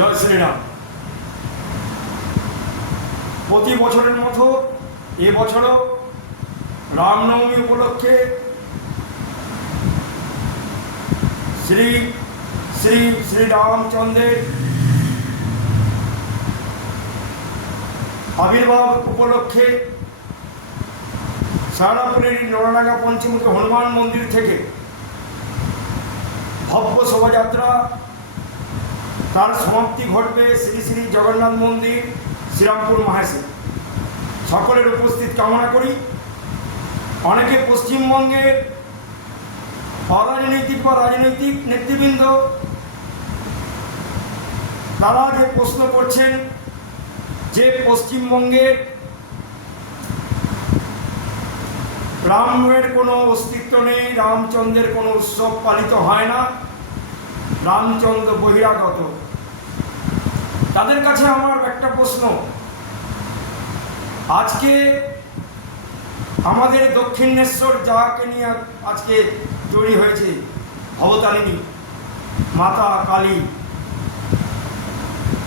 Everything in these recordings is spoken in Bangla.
জয় শ্রীরাম। প্রতি বছরের মতো এবছরও রামনবমী উপলক্ষে শ্রী শ্রী শ্রী রামচন্দ্রের আবির্ভাব উপলক্ষে সারাপুরের নরডাঙ্গা পঞ্চমুখী হনুমান মন্দির থেকে ভব্য শোভাযাত্রা তার সমাপ্তি ঘটবে শ্রী শ্রী জগন্নাথ মন্দির শ্রীরামপুর মাহেশে। সকলের উপস্থিত কামনা করি। অনেকে পশ্চিমবঙ্গের অরাজনৈতিক বা রাজনৈতিক নেতৃবৃন্দ তারা যে প্রশ্ন করছেন যে পশ্চিমবঙ্গের রামের কোনো অস্তিত্ব নেই, রামচন্দ্রের কোনো উৎসব পালিত হয় না, রামচন্দ্র বহিরাগত। তাদের কাছে আমার একটা প্রশ্ন, আজকে আমাদের দক্ষিণেশ্বর যাকে নিয়ে আজকে তৈরি হয়েছে ভবতারিণী মাতা কালী,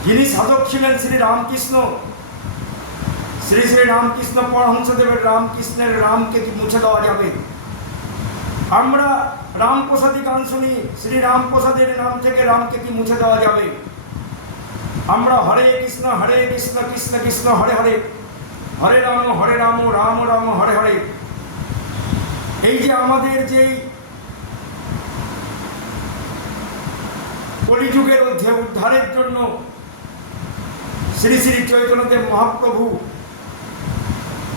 যিনি সাধক ছিলেন শ্রী রামকৃষ্ণ, শ্রী শ্রী রামকৃষ্ণ পরমহংসদেবের রামকৃষ্ণের রামকে কি মুছে দেওয়া যাবে? আমরা রামপ্রসাদী গান শুনি, শ্রী রামপ্রসাদের নাম থেকে রামকে কি মুছে দেওয়া যাবে? আমরা হরে কৃষ্ণ কৃষ্ণ কৃষ্ণ হরে হরে, হরে রাম রাম রাম হরে হরে। এই যে আমাদের যেই কলিযুগের উদ্ধারের জন্য শ্রী শ্রী চৈতন্যদেব মহাপ্রভু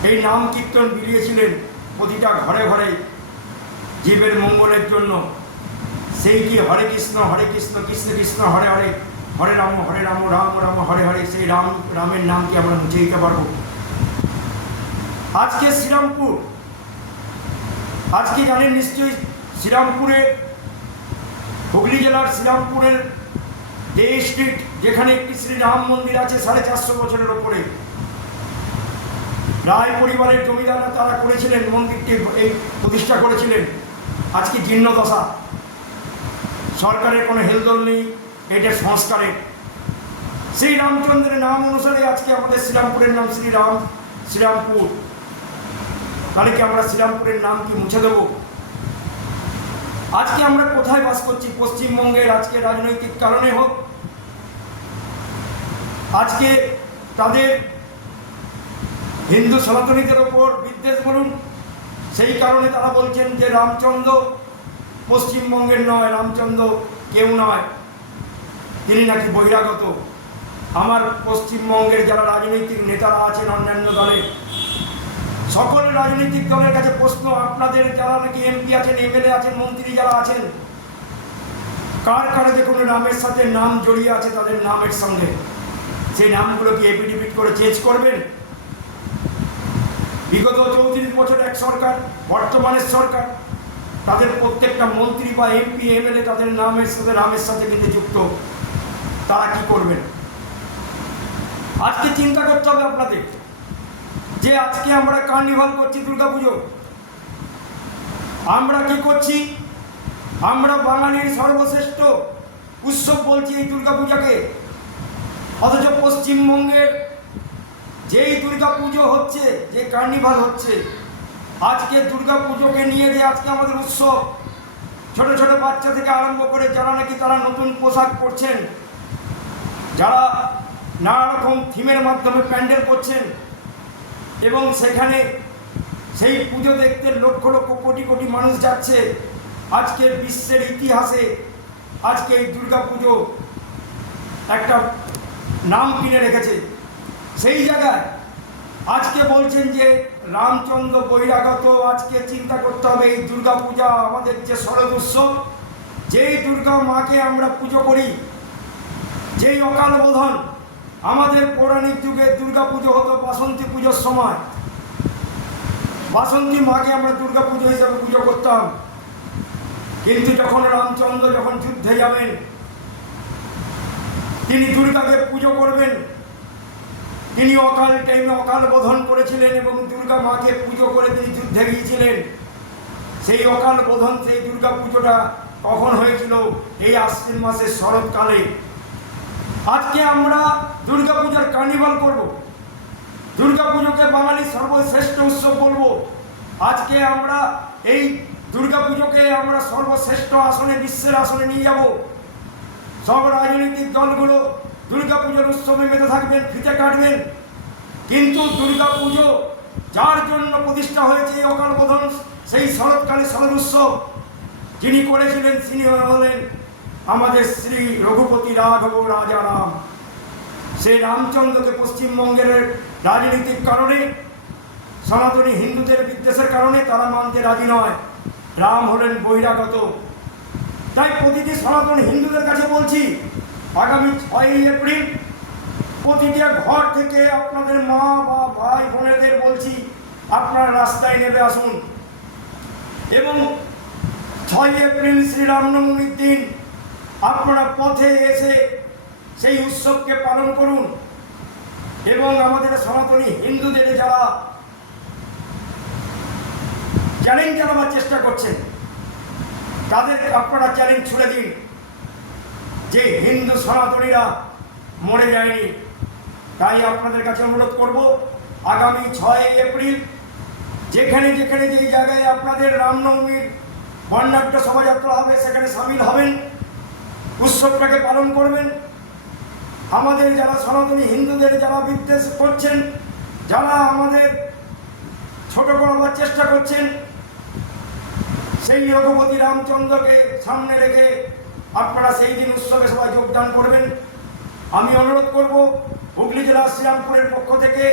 এই নাম কীর্তন বিলিয়েছিলেন প্রতিটা ঘরে ঘরে জীবের মঙ্গলের জন্য, সেই কি হরে কৃষ্ণ কৃষ্ণ কৃষ্ণ হরে হরে, হরে রাম রাম রাম হরে হরে, সেই রামের নামকে আমরা মুছে দিতে পারবো? আজকে শ্রীরামপুর, আজকে জানেন নিশ্চয়ই শ্রীরামপুরে, হুগলি জেলার শ্রীরামপুরের যে স্ট্রিট যেখানে একটি শ্রীরাম মন্দির আছে 450 বছরের ওপরে, রায় পরিবারের জমিদাররা তারা করেছিলেন, মন্দিরটি এই প্রতিষ্ঠা করেছিলেন। আজকে জীর্ণদশা, সরকারের কোনো হেলদোল নেই, এটা সংস্কারের। শ্রী রামচন্দ্রের নাম অনুসারে আজকে আমাদের শ্রীরামপুরের নাম শ্রীরামপুর। তাহলে কি আমরা শ্রীরামপুরের নাম কি মুছে দেব? আজকে আমরা কোথায় বাস করছি? পশ্চিমবঙ্গের আজকে রাজনৈতিক কারণে হোক, আজকে তাদের হিন্দু সনাতনীদের ওপর বিদ্বেষ বলুন, সেই কারণে তারা বলছেন যে রামচন্দ্র পশ্চিমবঙ্গের নয়, রামচন্দ্র কেউ নয়, তিনি নাকি বহিরাগত। আমার পশ্চিমবঙ্গের যারা রাজনৈতিক নেতারা আছেন অন্যান্য দলের, সকল রাজনৈতিক দলের কাছে প্রশ্ন, আপনাদের যারা নাকি এমপি আছেন, এমএলএ আছেন, মন্ত্রী যারা আছেন, কার কাছে কোনো নামের সাথে নাম জড়িয়ে আছে তাদের নামের সঙ্গে, সেই নামগুলো কি এফিডেভিট করে চেঞ্জ করবেন? বিগত 34 বছর এক সরকার, বর্তমানের সরকার, তাদের প্রত্যেকটা মন্ত্রী বা এমপি এমএলএ তাদের নামের সাথে রামের সাথে কিন্তু যুক্ত। তারা কি করবেন? আজকে চিন্তা করতে হবে আপনাদের যে আজকে আমরা কার্নিভাল করছি, দুর্গাপুজো, আমরা কি করছি? আমরা বাঙালির সর্বশ্রেষ্ঠ উৎসব বলছি এই দুর্গাপূজাকে, অথচ পশ্চিমবঙ্গের যেই দুর্গাপুজো হচ্ছে, যে কার্নিভাল হচ্ছে, আজকে দুর্গাপুজোকে নিয়ে যে আজকে আমাদের উৎসব, ছোট ছোট বাচ্চা থেকে আরম্ভ করে যারা নাকি তারা নতুন পোশাক পরছেন, যারা নানা রকম থিমের মাধ্যমে প্যান্ডেল করছেন, এবং সেখানে সেই পুজো দেখতে লক্ষ লক্ষ কোটি কোটি মানুষ যাচ্ছে। আজকে বিশ্বের ইতিহাসে আজকে এই দুর্গাপুজো একটা নাম কিনে রেখেছে। সেই জায়গায় আজকে বলছেন যে রামচন্দ্র বহিরাগত। আজকে চিন্তা করতে হবে এই দুর্গাপূজা আমাদের যে শরৎ উৎসব, যেই দুর্গা মাকে আমরা পুজো করি, যেই অকাল বোধন, আমাদের পৌরাণিক যুগে দুর্গাপুজো হতো বাসন্তী পুজোর সময়, বাসন্তী মাকে আমরা দুর্গাপুজো হিসাবে পুজো করতাম। কিন্তু যখন রামচন্দ্র যখন যুদ্ধে যাবেন, তিনি দুর্গাকে পুজো করবেন, তিনি অকাল টাইমে অকাল বোধন করেছিলেন এবং দুর্গা মাকে পুজো করে তিনি যুদ্ধে গিয়েছিলেন। সেই অকাল বোধন, সেই দুর্গা পুজোটা কখন হয়েছিল? এই আশ্বিন মাসের শরৎকালে। আজকে আমরা দুর্গাপূজার কার্নিভাল করব, দুর্গাপুজোকে বাঙালির সর্বশ্রেষ্ঠ উৎসব বলবো। আজকে আমরা এই দুর্গাপুজোকে আমরা সর্বশ্রেষ্ঠ আসনে, বিশ্বের আসনে নিয়ে যাব। সব রাজনৈতিক দলগুলো দুর্গাপুজোর উৎসবে মেতে থাকবেন, ফিতে কাটবেন, কিন্তু দুর্গাপুজো যার জন্য প্রতিষ্ঠা হয়েছে এই অকাল বোধন, সেই শরৎকালে শরৎ উৎসব যিনি করেছিলেন তিনি হলেন আমাদের শ্রী রঘুপতি রাঘব রাজা রাম। সেই রামচন্দ্রকে পশ্চিমবঙ্গের রাজনৈতিক কারণে, সনাতনী হিন্দুদের বিদ্বেষের কারণে তারা মানতে রাজি নয়। রাম হলেন বহিরাগত। তাই প্রতিটি সনাতন হিন্দুদের কাছে বলছি, আগামী 6ই এপ্রিল প্রতিটি ঘর থেকে আপনাদের মা বা ভাই বোনেদের বলছি, আপনারা রাস্তায় নেমে আসুন এবং 6ই এপ্রিল শ্রীরামনবমীর দিন আপনারা পথে এসে সেই উৎসবকে পালন করুন। এবং আমাদের সনাতনী হিন্দুদের যারা চ্যালেঞ্জ জানাবার চেষ্টা করছেন, তাদের আপনারা চ্যালেঞ্জ ছুড়ে দিন যে হিন্দু সনাতনীরা মরে যায়নি। তাই আপনাদের কাছে অনুরোধ করব, আগামী 6ই এপ্রিল যেখানে যেখানে যেই জায়গায় আপনাদের রামনবমীর বর্ণাঢ্য শোভাযাত্রা হবে সেখানে সামিল হবেন, উৎসবটাকে পালন করবেন। আমাদের যারা সনাতনী হিন্দুদের যারা বিদ্বেষ করছেন, যারা আমাদের ছোট করাবার চেষ্টা করছেন, সেই রঘুপতি রামচন্দ্রকে সামনে রেখে আপনারা সেই দিন উৎসবে সবাই যোগদান করবেন। আমি অনুরোধ করব হুগলি জেলা শ্রীরামপুরের পক্ষ থেকে